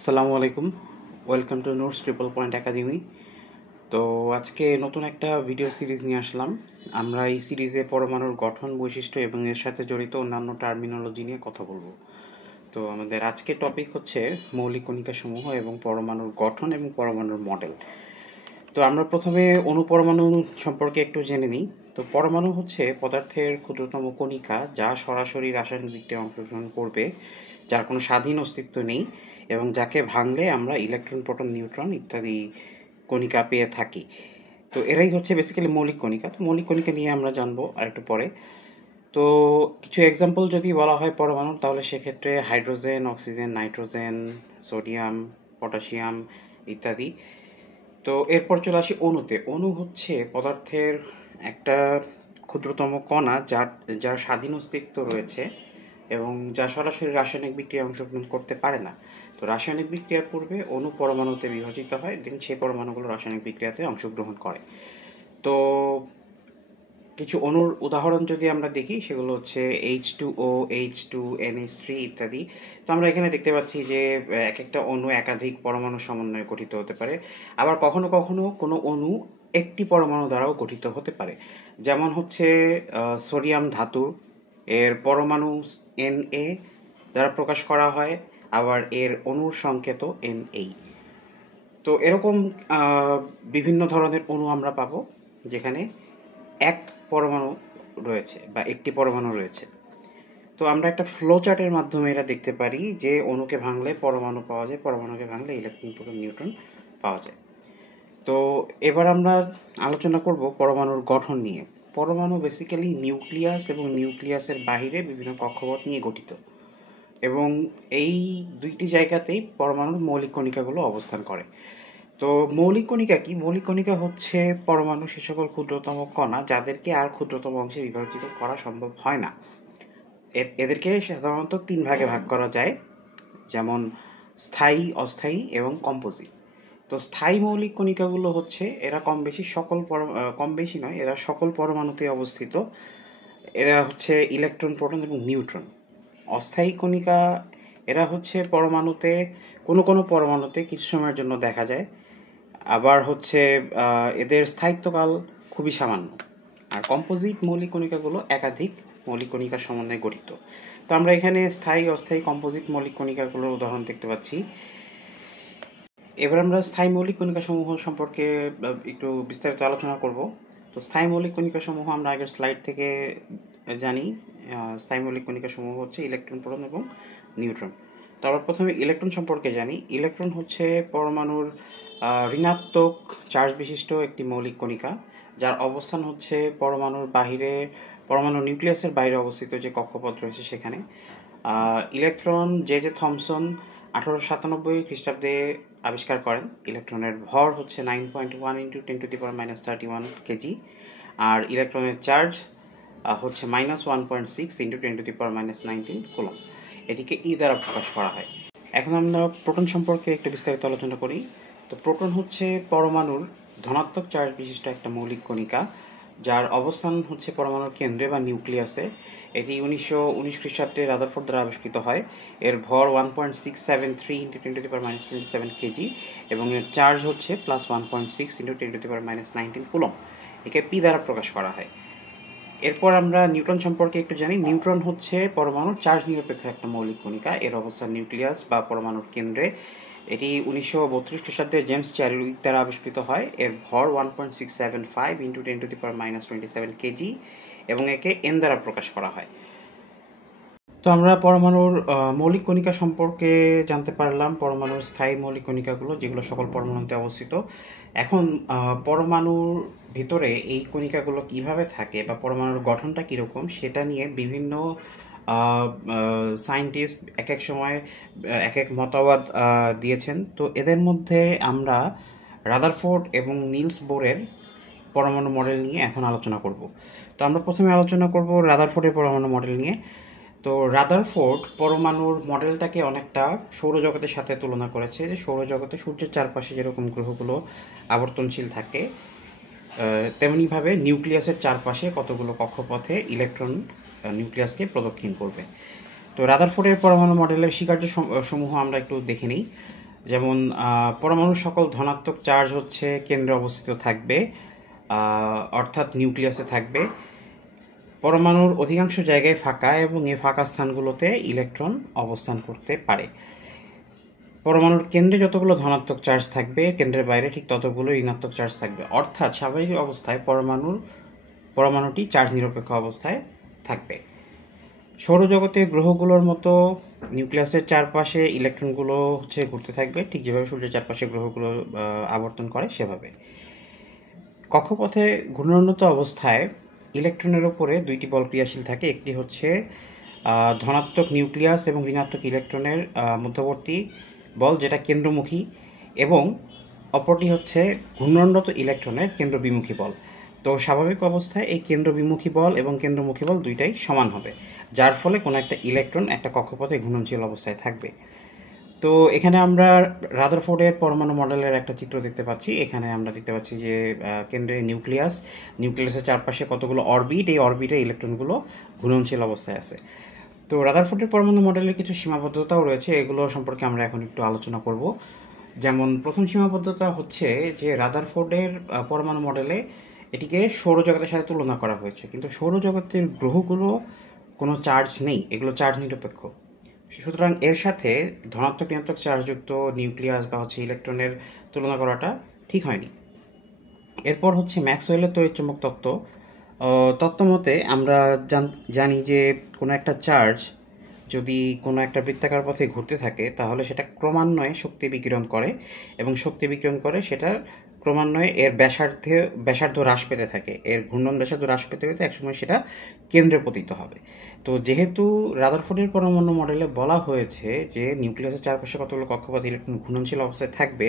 আসসালামু আলাইকুম। Welcome to notes triple point academy. তো আজকে নতুন একটা ভিডিও সিরিজ নিয়ে আসলাম। আমরা এই সিরিজে পরমাণুর গঠন, বৈশিষ্ট্য এবং এর সাথে জড়িত অন্যান্য টার্মিনোলজি নিয়ে কথা বলবো। তো আমাদের আজকের টপিক হচ্ছে মৌলিক কণিকাসমূহ এবং পরমাণুর গঠন এবং পরমাণুর মডেল। তো আমরা প্রথমে অণুপরমাণু সম্পর্কে একটু জেনে নিই। তো পরমাণু হচ্ছে পদার্থের ক্ষুদ্রতম কণিকা যা সরাসরি রাসায়নিক বিক্রিয়ায় অংশগ্রহণ করবে, যার কোনো স্বাধীন অস্তিত্ব নেই এবং যাকে ভাঙলে আমরা ইলেকট্রন, প্রোটন, নিউট্রন ইত্যাদি কণিকা পেয়ে থাকি। তো এরাই হচ্ছে বেসিক্যালি মৌলিক কণিকা। তো মৌলিক কণিকা নিয়ে আমরা জানবো আরেকটু পরে। তো কিছু এক্সাম্পল যদি বলা হয় পরমাণুর, তাহলে সেক্ষেত্রে hydrogen, oxygen, nitrogen, sodium, potassium ইত্যাদি। তো এরপর চলে আসি অণুতে। অণু হচ্ছে পদার্থের একটা ক্ষুদ্রতম কণা যার যার স্বাধীন অস্তিত্ব রয়েছে এবং যা সরাসরি রাসায়নিক বিক্রিয়ায় অংশগ্রহণ করতে পারে না। তো রাসায়নিক বিক্রিয়ার পূর্বে অণু পরমাণুতে বিভাজিত হয়, দেন সেই পরমাণুগুলো রাসায়নিক বিক্রিয়াতে অংশগ্রহণ করে। তো কিছু অণুর উদাহরণ যদি আমরা দেখি, সেগুলো হচ্ছে H2O, H2NH3 ইত্যাদি। তো আমরা এখানে দেখতে পাচ্ছি যে এক একটা অণু একাধিক পরমাণু সমন্বয়ে গঠিত হতে পারে। আবার কখনো কখনো কোনো অণু একটি পরমাণু দ্বারাও গঠিত হতে পারে। যেমন হচ্ছে সোডিয়াম ধাতু, এর পরমাণু Na দ্বারা প্রকাশ করা হয়, আবার এর অণুর সংকেত Na। তো এরকম আহ, বিভিন্ন ধরনের অণু আমরা পাবো যেখানে এক পরমাণু রয়েছে বা একটি পরমাণু রয়েছে। তো আমরা একটা ফ্লো চার্টের মাধ্যমে এটা দেখতে পারি যে অণুকে ভাঙলে পরমাণু পাওয়া যায়, পরমাণুকে ভাঙলে ইলেকট্রন, প্রোটন, নিউট্রন পাওয়া যায়। তো এবার আমরা আলোচনা করব পরমাণুর গঠন নিয়ে। পরমাণু বেসিক্যালি নিউক্লিয়াস এবং নিউক্লিয়াসের বাহিরে বিভিন্ন কক্ষপথ নিয়ে গঠিত, এবং এই দুইটি জায়গাতেই পরমাণুর মৌলিক কণিকাগুলো অবস্থান করে। তো মৌলিক কণিকা কি? মৌলিক কণিকা হচ্ছে পরমাণু সে সকল ক্ষুদ্রতম কণা যাদেরকে আর ক্ষুদ্রতম অংশে বিভাজিত করা সম্ভব হয় না। এদেরকে সাধারণত তিন ভাগে ভাগ করা যায়, যেমন স্থায়ী, অস্থায়ী এবং কম্পোজিট। তো স্থায়ী মৌলিক কণিকাগুলো হচ্ছে এরা কম বেশি সকল কম বেশি নয়, এরা সকল পরমাণুতে অবস্থিত। এরা হচ্ছে ইলেকট্রন, প্রোটন এবং নিউট্রন। অস্থায়ী কণিকা এরা হচ্ছে পরমাণুতে কোনো কোনো পরমাণুতে কিছু সময়ের জন্য দেখা যায়, আবার হচ্ছে এদের স্থায়িত্বকাল খুবই সামান্য। আর কম্পোজিট মৌলিক কণিকাগুলো একাধিক মৌলিক কণিকার সমন্বয়ে গঠিত। তো আমরা এখানে স্থায়ী, অস্থায়ী, কম্পোজিট মৌলিক কণিকাগুলোর উদাহরণ দেখতে পাচ্ছি। এবার আমরা স্থায়ী মৌলিক কণিকা সমূহ সম্পর্কে একটু বিস্তারিত আলোচনা করব। তো স্থায়ী মৌলিক কণিকা সমূহ আমরা আগের স্লাইড থেকে জানি। স্থায়ী মৌলিক কণিকা সমূহ হচ্ছে ইলেকট্রন, প্রোটন এবং নিউট্রন। তো আমরা প্রথমে ইলেকট্রন সম্পর্কে জানি। ইলেকট্রন হচ্ছে পরমাণুর ঋণাত্মক চার্জ বিশিষ্ট একটি মৌলিক কণিকা, যার অবস্থান হচ্ছে পরমাণুর বাহিরে, পরমাণুর নিউক্লিয়াসের বাইরে অবস্থিত যে কক্ষপথ রয়েছে সেখানে। ইলেকট্রন জে থমসন 1897 খ্রিস্টাব্দে আবিষ্কার করেন। ইলেকট্রনের ভর হচ্ছে 9.1 ইন্টু 10⁻31 কেজি, আর ইলেকট্রনের চার্জ হচ্ছে -1.6 ইন্টু 10⁻19 কুলম। এটিকে দ্বারা প্রকাশ করা হয়। এখন আমরা প্রোটন সম্পর্কে একটু বিস্তারিত আলোচনা করি। তো প্রোটন হচ্ছে পরমাণুর ধনাত্মক চার্জ বিশিষ্ট একটা মৌলিক কণিকা, যার অবস্থান হচ্ছে পরমাণুর কেন্দ্রে বা নিউক্লিয়াসে। এটি 1919 খ্রিস্টাব্দে রাদারফোর্ড দ্বারা আবিষ্কৃত হয়। এর ভর 1.673 ইন্টু 10⁻27 কেজি এবং এর চার্জ হচ্ছে +1.6 ইন্টু 10⁻19 কুলম। একে পি দ্বারা প্রকাশ করা হয়। এরপর আমরা নিউট্রন সম্পর্কে একটু জানি। নিউট্রন হচ্ছে পরমাণুর চার্জ নিরপেক্ষ একটা মৌলিক কণিকা। এর অবস্থান নিউক্লিয়াস বা পরমাণুর কেন্দ্রে। এটি 1932 খ্রিস্টাব্দে জেমস চ্যাডউইক দ্বারা আবিষ্কৃত হয়। এর ভর 1.675 ইন্টু 10⁻27 কেজি এবং একে এন দ্বারা প্রকাশ করা হয়। তো আমরা পরমাণুর মৌলিক কণিকা সম্পর্কে জানতে পারলাম, পরমাণুর স্থায়ী মৌলিক কণিকাগুলো যেগুলো সকল পরমাণুতে অবস্থিত। এখন পরমাণুর ভিতরে এই কণিকাগুলো কিভাবে থাকে বা পরমাণুর গঠনটা কীরকম সেটা নিয়ে বিভিন্ন সায়েন্টিস্ট এক এক সময় এক এক মতবাদ দিয়েছেন। তো এদের মধ্যে আমরা রাদারফোর্ড এবং নিলস বোরের পরমাণু মডেল নিয়ে এখন আলোচনা করব। তো আমরা প্রথমে আলোচনা করব রাদারফোর্ডের পরমাণু মডেল নিয়ে। তো রাদারফোর্ড পরমাণুর মডেলটাকে অনেকটা সৌরজগতের সাথে তুলনা করেছে, যে সৌরজগতে সূর্যের চারপাশে যেরকম গ্রহগুলো আবর্তনশীল থাকে, তেমনিভাবে নিউক্লিয়াসের চারপাশে কতগুলো কক্ষপথে ইলেকট্রন নিউক্লিয়াসকে প্রদক্ষিণ করবে। তো রাদারফোর্ডের পরমাণু মডেলের স্বীকার্য সমূহ আমরা একটু দেখে নিই। যেমন পরমাণুর সকল ধনাত্মক চার্জ হচ্ছে কেন্দ্রে অবস্থিত থাকবে, অর্থাৎ নিউক্লিয়াসে থাকবে। পরমাণুর অধিকাংশ জায়গায় ফাঁকা এবং এই ফাঁকা স্থানগুলোতে ইলেকট্রন অবস্থান করতে পারে। পরমাণুর কেন্দ্রে যতগুলো ধনাত্মক চার্জ থাকবে, কেন্দ্রের বাইরে ঠিক ততগুলো ঋণাত্মক চার্জ থাকবে, অর্থাৎ স্বাভাবিক অবস্থায় পরমাণুটি চার্জ নিরপেক্ষ অবস্থায় থাকবে। সৌরজগতে গ্রহগুলোর মতো নিউক্লিয়াসের চারপাশে ইলেকট্রনগুলো হচ্ছে ঘুরতে থাকবে, ঠিক যেভাবে সূর্যের চারপাশে গ্রহগুলো আবর্তন করে সেভাবে। কক্ষপথে ঘূর্ণনত অবস্থায় ইলেকট্রনের উপরে দুইটি বল ক্রিয়াশীল থাকে। একটি হচ্ছে ধনাত্মক নিউক্লিয়াস এবং ঋণাত্মক ইলেকট্রনের মধ্যবর্তী বল, যেটা কেন্দ্রমুখী, এবং অপরটি হচ্ছে ঘূর্ণনরত ইলেকট্রনের কেন্দ্রবিমুখী বল। তো স্বাভাবিক অবস্থায় এই কেন্দ্রবিমুখী বল এবং কেন্দ্রমুখী বল দুইটাই সমান হবে, যার ফলে কোনো একটা ইলেকট্রন একটা কক্ষপথে ঘূর্ণনশীল অবস্থায় থাকবে। তো এখানে আমরা রাদারফোর্ডের পরমাণু মডেলের একটা চিত্র দেখতে পাচ্ছি। এখানে আমরা দেখতে পাচ্ছি যে কেন্দ্রে নিউক্লিয়াসের চারপাশে কতগুলো অরবিট, এই অরবিটে ইলেকট্রনগুলো ঘূর্ণনশীল অবস্থায় আছে। তো রাদারফোর্ডের পরমাণু মডেলের কিছু সীমাবদ্ধতাও রয়েছে, এগুলো সম্পর্কে আমরা এখন একটু আলোচনা করব। যেমন প্রথম সীমাবদ্ধতা হচ্ছে যে রাদারফোর্ডের পরমাণু মডেলে এটিকে সৌরজগতের সাথে তুলনা করা হয়েছে, কিন্তু সৌরজগতের গ্রহগুলো কোনো চার্জ নেই, এগুলো চার্জ নিরপেক্ষ। সুতরাং এর সাথে ধনাত্মক ঋণাত্মক চার্জযুক্ত নিউক্লিয়াস বা হচ্ছে ইলেকট্রনের তুলনা করাটা ঠিক হয়নি। এরপর হচ্ছে ম্যাক্সওয়েলের তড়িৎচুম্বক তত্ত্ব মতে আমরা জানি যে কোনো একটা চার্জ যদি কোনো একটা বৃত্তাকার পথে ঘুরতে থাকে তাহলে সেটা ক্রমান্বয়ে শক্তি বিকিরণ করে, এবং শক্তি বিকিরণ করে সেটা ক্রমান্বয়ে এর ব্যাসার্ধ হ্রাস পেতে থাকে। এর ঘূর্ণন ব্যাসার্ধ হ্রাস পেতে পেতে একসময় সেটা কেন্দ্রে পতিত হবে। তো যেহেতু রাদারফোর্ডের পরমাণু মডেলে বলা হয়েছে যে নিউক্লিয়াসের চারপাশে কতগুলো কক্ষপথ ইলেকট্রন ঘূর্ণনশীল অবস্থায় থাকবে,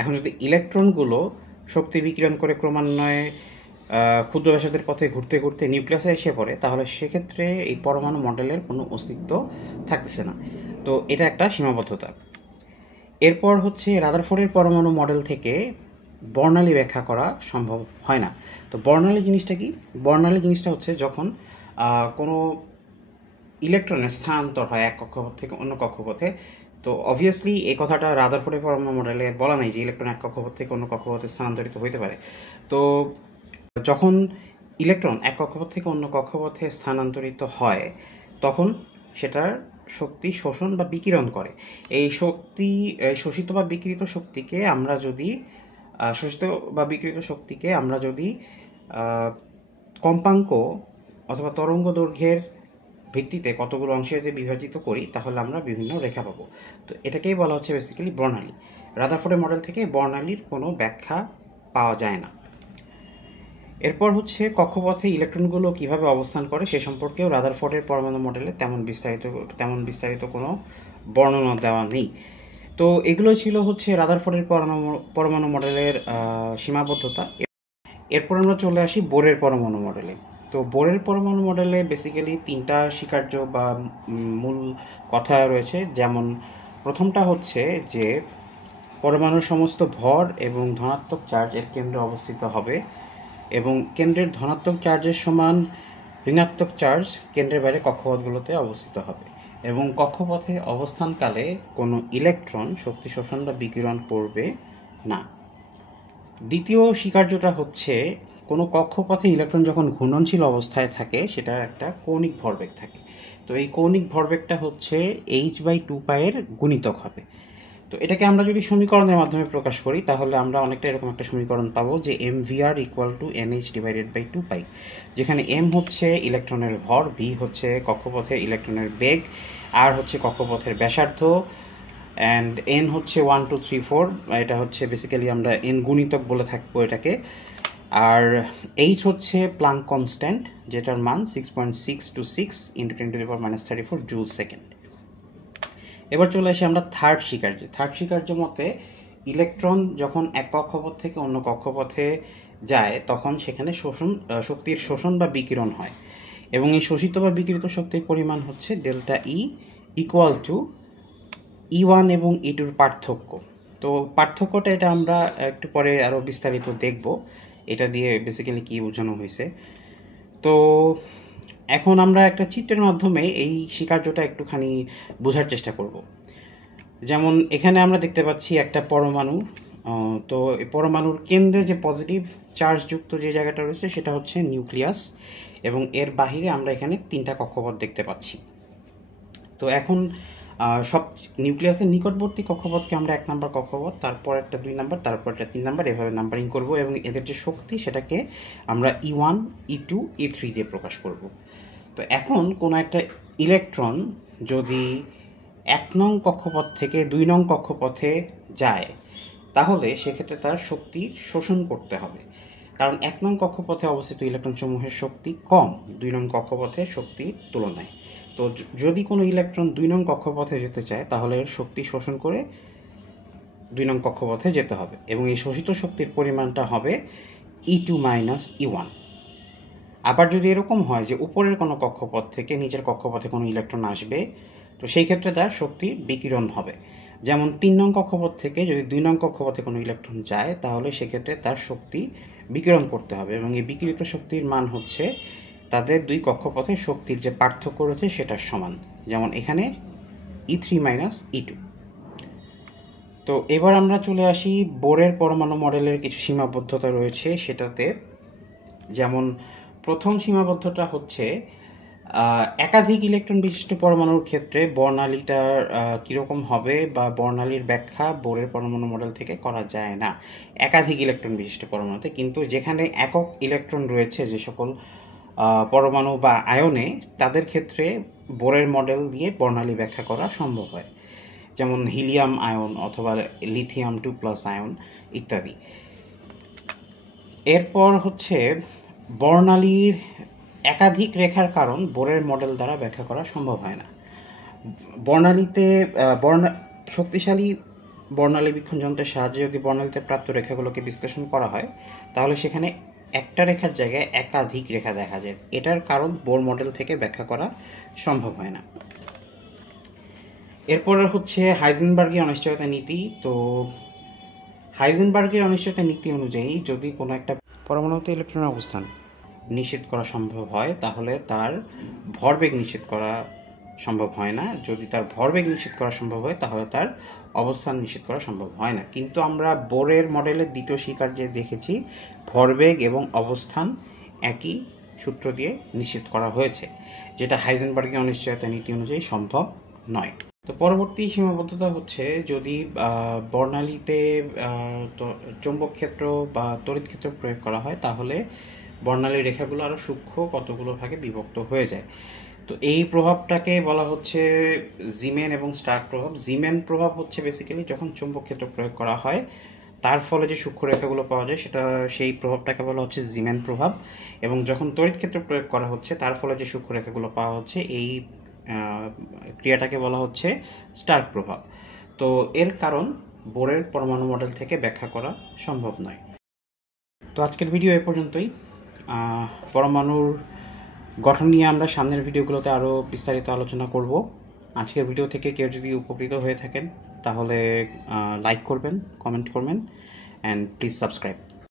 এখন যদি ইলেকট্রনগুলো শক্তি বিকিরণ করে ক্রমান্বয়ে ক্ষুদ্র ব্যাসার্ধের পথে ঘুরতে ঘুরতে নিউক্লিয়াসে এসে পড়ে, তাহলে সেক্ষেত্রে এই পরমাণু মডেলের কোনো অস্তিত্ব থাকতেছে না। তো এটা একটা সীমাবদ্ধতা। এরপর হচ্ছে রাদারফোর্ডের পরমাণু মডেল থেকে বর্ণালী ব্যাখ্যা করা সম্ভব হয় না। তো বর্ণালী জিনিসটা কি? বর্ণালী জিনিসটা হচ্ছে যখন কোনো ইলেকট্রনের স্থানান্তর হয় এক কক্ষপথ থেকে অন্য কক্ষপথে। তো অবভিয়াসলি এই কথাটা রাদারফোর্ডের পরমাণু মডেলে বলা নাই যে ইলেকট্রন এক কক্ষপথ থেকে অন্য কক্ষপথে স্থানান্তরিত হতে পারে। তো যখন ইলেকট্রন এক কক্ষপথ থেকে অন্য কক্ষপথে স্থানান্তরিত হয় তখন সেটার শক্তি শোষণ বা বিকিরণ করে। এই শোষিত বা বিকিরিত শক্তিকে আমরা যদি কম্পাঙ্ক অথবা তরঙ্গ দৈর্ঘ্যের ভিত্তিতে কতগুলো অংশে বিভাজিত করি তাহলে আমরা বিভিন্ন রেখা পাবো। তো এটাকেই বলা হচ্ছে বেসিক্যালি বর্ণালী। রাদারফোর্ডের মডেল থেকে বর্ণালীর কোনো ব্যাখ্যা পাওয়া যায় না। এরপর হচ্ছে কক্ষপথে ইলেকট্রনগুলো কিভাবে অবস্থান করে সে সম্পর্কেও রাদারফোর্ডের পরমাণু মডেলে তেমন বিস্তারিত কোনো বর্ণনা দেওয়া নেই। তো এগুলো ছিল হচ্ছে রাদারফোর্ডের পরমাণু মডেলের সীমাবদ্ধতা। এরপর আমরা চলে আসি বোরের পরমাণু মডেলে। তো বোরের পরমাণু মডেলে বেসিক্যালি তিনটা স্বীকার্য বা মূল কথা রয়েছে। যেমন প্রথমটা হচ্ছে যে পরমাণুর সমস্ত ভর এবং ধনাত্মক চার্জ এর কেন্দ্রে অবস্থিত হবে, এবং কেন্দ্রের ধনাত্মক চার্জের সমান ঋণাত্মক চার্জ কেন্দ্রের বাইরে কক্ষপথগুলোতে অবস্থিত হবে, এবং কক্ষপথে অবস্থানকালে কোনো ইলেকট্রন শক্তি শোষণ বা বিকিরণ করবে না। দ্বিতীয় স্বীকার্যটা হচ্ছে কোনো কক্ষপথে ইলেকট্রন যখন ঘূর্ণনশীল অবস্থায় থাকে সেটার একটা কৌণিক ভরবেগ থাকে। তো এই কৌণিক ভরবেগটা হচ্ছে h/2π এর গুণিতক হবে। তো এটাকে আমরা যদি সমীকরণের মাধ্যমে প্রকাশ করি তাহলে আমরা অনেকটা এরকম একটা সমীকরণ পাবো যে mvr = nh/2π, যেখানে m হচ্ছে ইলেকট্রনের ভর, v হচ্ছে কক্ষপথে ইলেকট্রনের বেগ, r হচ্ছে কক্ষপথের ব্যাসার্ধ, অ্যান্ড n হচ্ছে 1 2 3 4, এটা হচ্ছে বেসিক্যালি আমরা n গুণিতক বলে থাকবো এটাকে। আর h হচ্ছে প্লাঙ্ক কনস্ট্যান্ট, যেটার মান 6.626 × 10⁻³ জুল সেকেন্ড। এবার চলে আসি আমরা থার্ড স্বীকার্য মতে ইলেকট্রন যখন এক কক্ষপথ থেকে অন্য কক্ষপথে যায় তখন সেখানে শক্তির শোষণ বা বিকিরণ হয়, এবং এই শোষিত বা বিকিরিত শক্তির পরিমাণ হচ্ছে ডেল্টা ই = E1 এবং E2-র পার্থক্য। তো পার্থক্যটা এটা আমরা একটু পরে আরও বিস্তারিত দেখব, এটা দিয়ে বেসিক্যালি কী বোঝানো হয়েছে। তো এখন আমরা একটা চিত্রের মাধ্যমে এই স্বীকার্যটা একটুখানি বোঝার চেষ্টা করব। যেমন এখানে আমরা দেখতে পাচ্ছি একটা পরমাণু। তো এই পরমাণুর কেন্দ্রে যে পজিটিভ চার্জযুক্ত যে জায়গাটা রয়েছে সেটা হচ্ছে নিউক্লিয়াস, এবং এর বাহিরে আমরা এখানে 3টা কক্ষপথ দেখতে পাচ্ছি। তো এখন সব নিউক্লিয়াসের নিকটবর্তী কক্ষপথকে আমরা 1 নম্বর কক্ষপথ, তারপর একটা 2 নম্বর, তারপর একটা 3 নম্বর, এভাবে নাম্বারিং করব, এবং এদের যে শক্তি সেটাকে আমরা E1, E2, E3 দিয়ে প্রকাশ করব। তো এখন কোনো একটা ইলেকট্রন যদি 1 নং কক্ষপথ থেকে 2 নং কক্ষপথে যায়, তাহলে সেক্ষেত্রে তার শক্তি শোষণ করতে হবে, কারণ 1 নং কক্ষপথে অবস্থিত ইলেকট্রন সমূহের শক্তি কম 2 নং কক্ষপথের শক্তির তুলনায়। তো যদি কোনো ইলেকট্রন 2 নং কক্ষপথে যেতে চায়, তাহলে এর শক্তি শোষণ করে 2 নং কক্ষপথে যেতে হবে, এবং এই শোষিত শক্তির পরিমাণটা হবে E2 মাইনাস E1। আবার যদি এরকম হয় যে উপরের কোনো কক্ষপথ থেকে নিচের কক্ষপথে কোনো ইলেকট্রন আসবে, তো সেই ক্ষেত্রে তার শক্তির বিকিরণ হবে। যেমন 3 নং কক্ষপথ থেকে যদি 2 নং কক্ষপথে কোনো ইলেকট্রন যায়, তাহলে সেক্ষেত্রে তার শক্তি বিকিরণ করতে হবে, এবং এই বিকিরিত শক্তির মান হচ্ছে তাদের 2 কক্ষপথের শক্তির যে পার্থক্য রয়েছে সেটার সমান। যেমন এখানে E3 মাইনাস E2। তো এবার আমরা চলে আসি বোরের পরমাণু মডেলের কিছু সীমাবদ্ধতা রয়েছে সেটাতে। যেমন প্রথম সীমাবদ্ধতা হচ্ছে একাধিক ইলেকট্রন বিশিষ্ট পরমাণুর ক্ষেত্রে বর্ণালীটার কীরকম হবে বা বর্ণালীর ব্যাখ্যা বোরের পরমাণু মডেল থেকে করা যায় না একাধিক ইলেকট্রন বিশিষ্ট পরমাণুতে। কিন্তু যেখানে একক ইলেকট্রন রয়েছে যে সকল পরমাণু বা আয়নে, তাদের ক্ষেত্রে বোরের মডেল দিয়ে বর্ণালী ব্যাখ্যা করা সম্ভব হয়, যেমন হিলিয়াম আয়ন অথবা লিথিয়াম 2+ আয়ন ইত্যাদি। এরপর হচ্ছে বর্ণালীর একাধিক রেখার কারণ বোরের মডেল দ্বারা ব্যাখ্যা করা সম্ভব হয় না। বর্ণালীতে শক্তিশালী বর্ণালী বীক্ষণ যন্ত্রের সাহায্যে যদি বর্ণালীতে প্রাপ্ত রেখাগুলোকে বিশ্লেষণ করা হয়, তাহলে সেখানে একটা রেখার জায়গায় একাধিক রেখা দেখা যায়। এটার কারণ বোর মডেল থেকে ব্যাখ্যা করা সম্ভব হয় না। এরপরে হচ্ছে হাইজেনবার্গের অনিশ্চয়তা নীতি। তো হাইজেনবার্গের অনিশ্চয়তা নীতি অনুযায়ী যদি কোনো একটা পরমাণুতে ইলেকট্রনের অবস্থান নিশ্চিত করা সম্ভব হয়, তাহলে তার ভরবেগ নিশ্চিত করা সম্ভব হয় না। যদি তার ভরবেগ নিশ্চিত করা সম্ভব হয়, তাহলে তার অবস্থান নিশ্চিত করা সম্ভব হয় না। কিন্তু আমরা বোরের মডেলের দ্বিতীয় স্বীকার্যে দেখেছি ভরবেগ এবং অবস্থান একই সূত্র দিয়ে নিশ্চিত করা হয়েছে, যেটা হাইজেনবার্গের অনিশ্চয়তা নীতি অনুযায়ী সম্ভব নয়। তো পরবর্তী সীমাবদ্ধতা হচ্ছে যদি বর্ণালীতে চৌম্বক ক্ষেত্র বা তড়িৎ ক্ষেত্র প্রয়োগ করা হয়, তাহলে বর্ণালীর রেখাগুলো আরও সূক্ষ্ম কতগুলো ভাগে বিভক্ত হয়ে যায়। তো এই প্রভাবটাকে বলা হচ্ছে জিমেন এবং স্টার্ক প্রভাব। জিমেন প্রভাব হচ্ছে বেসিক্যালি যখন চৌম্বক ক্ষেত্র প্রয়োগ করা হয়, তার ফলে যে সূক্ষ্ম রেখাগুলো পাওয়া যায় সেই প্রভাবটাকে বলা হচ্ছে জিমেন প্রভাব, এবং যখন তড়িৎ ক্ষেত্র প্রয়োগ করা হচ্ছে তার ফলে যে সূক্ষ্ম রেখাগুলো পাওয়া হচ্ছে, এই ক্রিয়াটাকে বলা হচ্ছে স্টার্ক প্রভাব। তো এর কারণ বোরের পরমাণু মডেল থেকে ব্যাখ্যা করা সম্ভব নয়। তো আজকের ভিডিও এ পর্যন্তই। পরমাণুর গঠন নিয়ে আমরা সামনের ভিডিওগুলোতে আরও বিস্তারিত আলোচনা করব। আজকের ভিডিও থেকে কেউ যদি উপকৃত হয়ে থাকেন, তাহলে লাইক করবেন, কমেন্ট করবেন, অ্যান্ড প্লিজ সাবস্ক্রাইব।